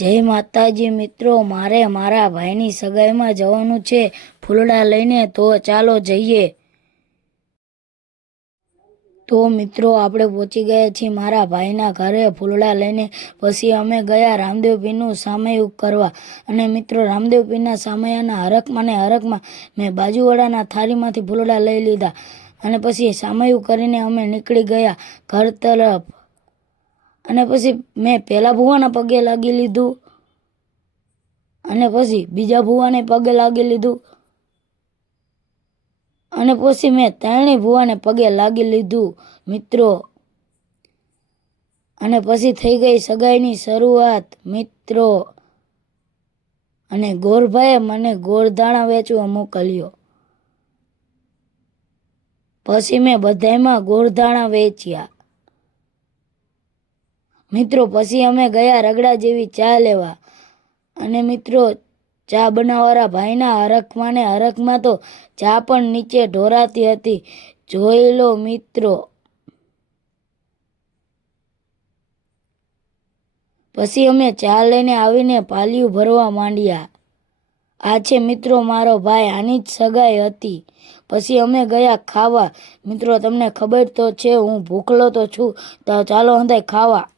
જય માતાજી મિત્રો, મારે મારા ભાઈની સગાઈમાં જવાનું છે. ફૂલડા લઈને તો ચાલો જઈએ. તો મિત્રો, આપણે પહોંચી ગયા છીએ મારા ભાઈના ઘરે ફૂલડા લઈને. પછી અમે ગયા રામદેવપીનું સામયિક કરવા. અને મિત્રો રામદેવપીના સામયાના હરકમાં ને હરકમાં મેં બાજુવાળાના થાળીમાંથી ફૂલડા લઈ લીધા. અને પછી સામયિક કરીને અમે નીકળી ગયા ઘર તરફ. અને પછી મેં પહેલા ભુવાના પગે લાગી લીધું. અને પછી બીજા ભુવાને પગે લાગી લીધું. અને પછી મેં ત્રણેય ભુવાને પગે લાગી લીધું, મિત્રો. અને પછી થઈ ગઈ સગાઈની શરૂઆત, મિત્રો. અને ગોરભાઈએ મને ગોળધાણા વેચવા મોકલ્યો. પછી મેં બધાયમાં ગોળધાણા વેચ્યા. મિત્રો, પછી અમે ગયા રગડા જેવી ચા લેવા. અને મિત્રો, ચા બનાવવાળા ભાઈના હરખમાં ને હરખમાં તો ચા પણ નીચે ઢોરાતી હતી. જોઈ લો મિત્રો. પછી અમે ચા લઈને આવીને પાલિયું ભરવા માંડ્યા. આ છે મિત્રો મારો ભાઈ, આની જ સગાઈ હતી. પછી અમે ગયા ખાવા. મિત્રો, તમને ખબર તો છે, હું ભૂખલો તો છું. તો ચાલો હંધાય ખાવા.